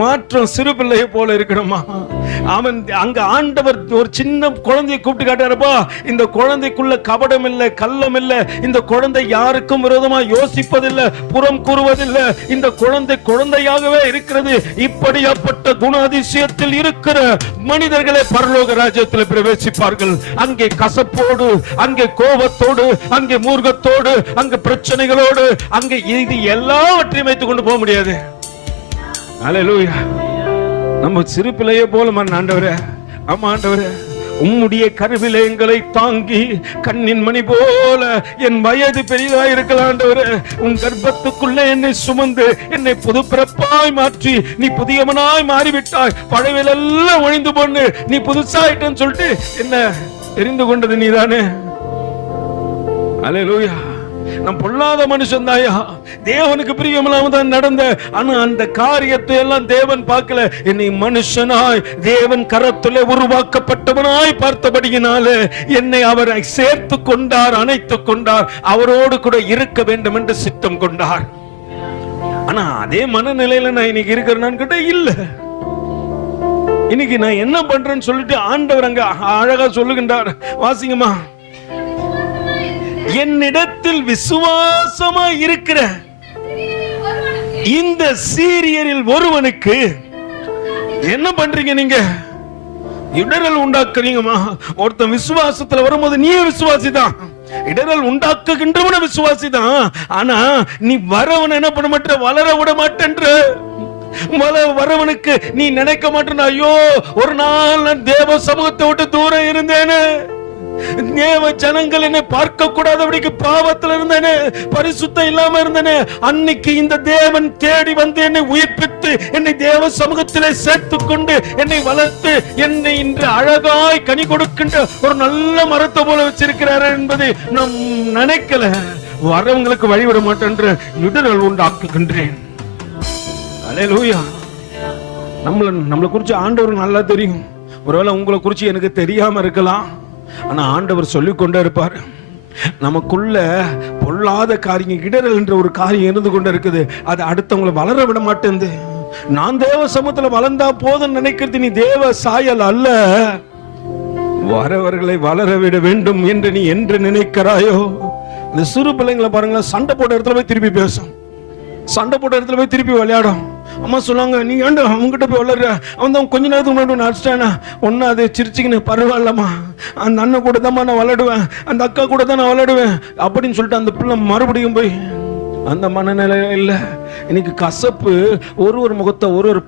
மாற்றம் சிறு பிள்ளையை போல இருக்கணுமா? அவன் அங்க ஆண்டவர் ஒரு சின்ன குழந்தையை கூப்பிட்டு காட்டாருப்பா, இந்த குழந்தைக்குள்ள கபடம் இல்லை, கள்ளம் இல்லை, இந்த குழந்தை யாருக்கும் விரோதமா யோசிப்பதில்லை, புறம் கூறுவதில்லை, இந்த குழந்தை குழந்தையாகவே இருக்கிறது. இப்படியாப்பட்ட குணாதிசயத்தில் இருக்கிற மனிதர்களே பரலோக ராஜ்யத்தில் பிரவேசிப்பார்கள். அங்கே கசப்போடு, அங்கே கோபத்தோடு, அங்கே மூர்க்கத்தோடு, அங்கே பிரச்சனைகளோடு, அங்கே இது எல்லாவற்றையும் வைத்துக் கொண்டு போக முடியாது. அல்லேலூயா. நம்ம சிறு பிள்ளையை போல ஆண்டவரே, ஆமா ஆண்டவரே, உம்முடைய கருவிலே எங்களை தாங்கி கண்ணின் மணி போல என் வயது பெரிதா இருக்கலாம் ஆண்டவரே, உன் கர்ப்பத்துக்குள்ளே என்னை சுமந்து என்னை புது பிறப்பாய் மாற்றி நீ புதியவனாய் மாறிவிட்டாய். பழையவெல்லாம் ஒழிந்து போன்னு நீ புதுசாயிட்டேன்னு சொல்லிட்டு என்ன தெரிந்து கொண்டது நீதானே. அல்லேலூயா. நான் பொல்லாத மனுஷன் தாயா, தேவனுக்கு பிரியமில்லாம தான் நடந்த. ஆனா அந்த காரியத்தை எல்லாம் தேவன் பார்க்கல. என்னை மனுஷனாய் தேவன் கரத்திலே உருவாக்கப்பட்டவனாய் பார்த்தபடியினாலே என்னை அவர் சேர்த்து கொண்டார், அணைத்துக் கொண்டார், அவரோடு கூட இருக்க வேண்டும் என்று சித்தம் கொண்டார். ஆனா அதே மனநிலையில நான் இன்னைக்கு இருக்கிறேன்னு கேட்டா இல்ல. இன்னைக்கு நான் என்ன பண்றேன்னு சொல்லிட்டு ஆண்டவர் அங்க அழகா சொல்லுகின்றார். வாசிங்கம்மா. என்னிடத்தில் விசுவாசமா இருக்கிற இந்த சீரியரில் ஒருவனுக்கு என்ன பண்றீங்க? நீங்க இடரல் உண்டாக்குறீங்கம்மா. ஒருத்தன் விசுவாசத்துல வரும்போது நீ விசுவாசிதான், இடரல் உண்டாக்குகின்றவன விசுவாசிதான். ஆனா நீ வரவன் என்ன பண்ண மாட்ட, வளர விட மாட்டேன்ற. வரவனுக்கு நீ நினைக்க மாட்டேன், ஐயோ ஒரு நாள் நான் தேவ சமூகத்தை விட்டு தூரம் இருந்தேன்னு, தேவ ஜனங்கள் என்னை பார்க்க கூடாதபடிக்கு பாவத்தில் இருந்தேனே, பரிசுத்தம் இல்லாம இருந்தேனே, அன்னைக்கு இந்த தேவன் தேடி வந்து என்னை உயிர்ப்பித்து என்னை தேவ சமூகத்திலே சேர்த்துக் கொண்டு என்னை வளர்த்து என்னை இன்று அழகாய் கனி கொடுக்கின்ற ஒரு நல்ல மரத்தை போல வச்சிருக்கிறார் என்பதை நாம் நினைக்கல. வரவங்களுக்கு வழிவிட மாட்டேன் என்று இடரல் உண்டாக்குகின்றேன். அல்லேலூயா. நம்மளை குறிச்சு ஆண்டவருக்கு நல்லா தெரியும். ஒருவேளை உங்களை குறிச்சு எனக்கு தெரியாம இருக்கலாம். ஆனா ஆண்டவர் சொல்லிக் கொண்டே இருப்பார். நமக்குள்ள பொல்லாத காரியம், இடரல் என்ற ஒரு காரியம் இருந்து கொண்டே இருக்குது. அது அடுத்தவங்களை வளர விட மாட்டேன். நான் தேவ சமூகத்துல வளர்ந்தா போதும் நினைக்கிறது நீ தேவ சாயல் அல்ல. வரவர்களை வளர விட வேண்டும் என்று நீ என்று நினைக்கிறாயோ. இந்த சிறு பிள்ளைங்களை பாருங்களேன், சண்டை போட்ட இடத்துல போய் திருப்பி பேசும், சண்டை போட்ட இடத்துல போய் திருப்பி விளையாடும். அம்மா சொல்லுவாங்க, நீ ஏன்டா அவங்ககிட்ட போய் விளையாடுற, அவன் தான் கொஞ்ச நேரத்துக்கு முன்னாடி அடிச்சிட்டானா, ஒன்னு அதை சிரிச்சுக்கின்னு பரவாயில்லம்மா, அந்த அண்ணன் கூட தான் நான் விளையாடுவேன், அந்த அக்கா கூட தான் நான் விளையாடுவேன் அப்படின்னு சொல்லிட்டு அந்த பிள்ளை மறுபடியும் போய் அந்த மனநிலை இல்லை. இன்னைக்கு கசப்பு ஒரு முகத்தை ஒரு